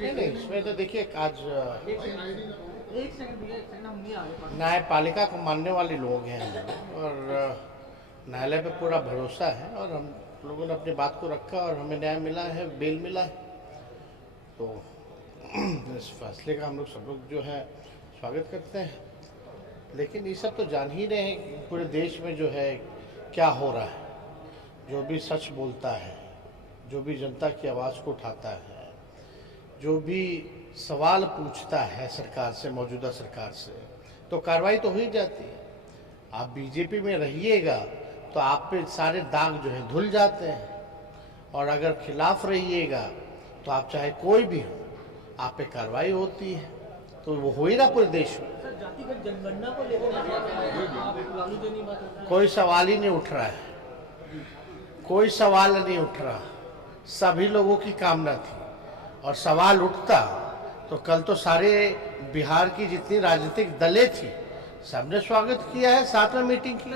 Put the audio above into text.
नहीं, इसमें तो देखिए आज एक सेकंड भैया, एक सेकंड, हम नहीं आ रहे। न्यायपालिका को मानने वाले लोग हैं हम लोग, और न्यायालय पे पूरा भरोसा है, और हम लोगों ने अपनी बात को रखा और हमें न्याय मिला है, बेल मिला है। तो इस फैसले का हम लोग सब लोग जो है स्वागत करते हैं। लेकिन ये सब तो जान ही रहे हैं कि पूरे देश में जो है क्या हो रहा है। जो भी सच बोलता है, जो भी जनता की आवाज़ को उठाता है, जो भी सवाल पूछता है सरकार से, मौजूदा सरकार से, तो कार्रवाई तो हो ही जाती है। आप बीजेपी में रहिएगा तो आप पे सारे दाग जो है धुल जाते हैं, और अगर खिलाफ रहिएगा तो आप चाहे कोई भी हो, आप पे कार्रवाई होती है। तो वो हो ही रहा पूरे देश में। सर, जातिगत जनगणना को लेकर आप लालू जी नहीं बात उठा कोई सवाल ही नहीं उठ रहा है, कोई सवाल नहीं उठ रहा। सभी लोगों की कामना थी, और सवाल उठता तो कल तो सारे बिहार की जितनी राजनीतिक दलें थी सबने स्वागत किया है, साथ में मीटिंग की।